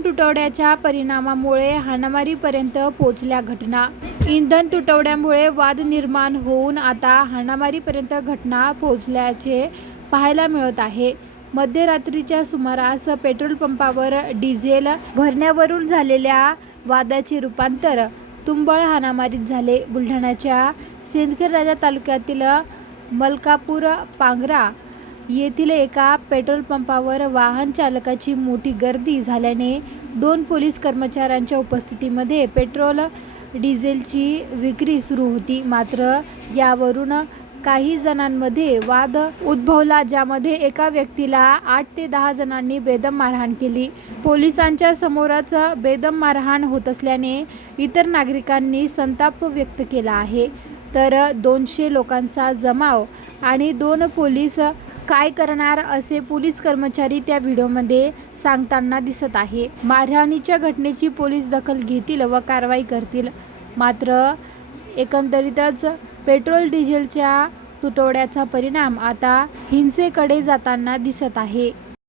इंधन तुटवड्याच्या परिणामामुळे हाणामारीपर्यंत पोहोचल्या घटना। इंधन तुटवड्यामुळे वाद निर्माण होऊन आता हाणामारीपर्यंत घटना पोहोचल्याचे पाहायला मिळत आहे। मध्यरात्रीच्या सुमारास पेट्रोल पंपावर डिझेल भरण्यावरून झालेल्या वादाचे रूपांतर तुंबळ हाणामारीत झाले। बुलढाण्याच्या सिंदखेड राजा तालुक्यातील मलकापूर पांगरा येथील एका पेट्रोल पंपावर वाहन चालकाची मोठी गर्दी झाल्याने 2 पोलीस कर्मचाऱ्यांच्या उपस्थितीमध्ये पेट्रोल डिझेलची विक्री सुरू होती। मात्र यावरून काही जणांमध्ये वाद उद्भवला, ज्यामध्ये एका व्यक्तीला 8 ते 10 जणांनी बेदम मारहाण केली। पोलिसांच्या समोरच बेदम मारहाण होत असल्याने इतर नागरिकांनी संताप व्यक्त केला आहे। तर 200 लोकांचा जमाव आणि 2 पोलीस काय करणार असे पोलीस कर्मचारी त्या व्हिडिओमध्ये सांगताना दिसत आहे। मारहाणीच्या घटनेची पोलीस दखल घेतील व कारवाई करतील। मात्र एकंदरीतच पेट्रोल डिझेलच्या तुटवड्याचा परिणाम आता हिंसेकडे जाताना दिसत आहे।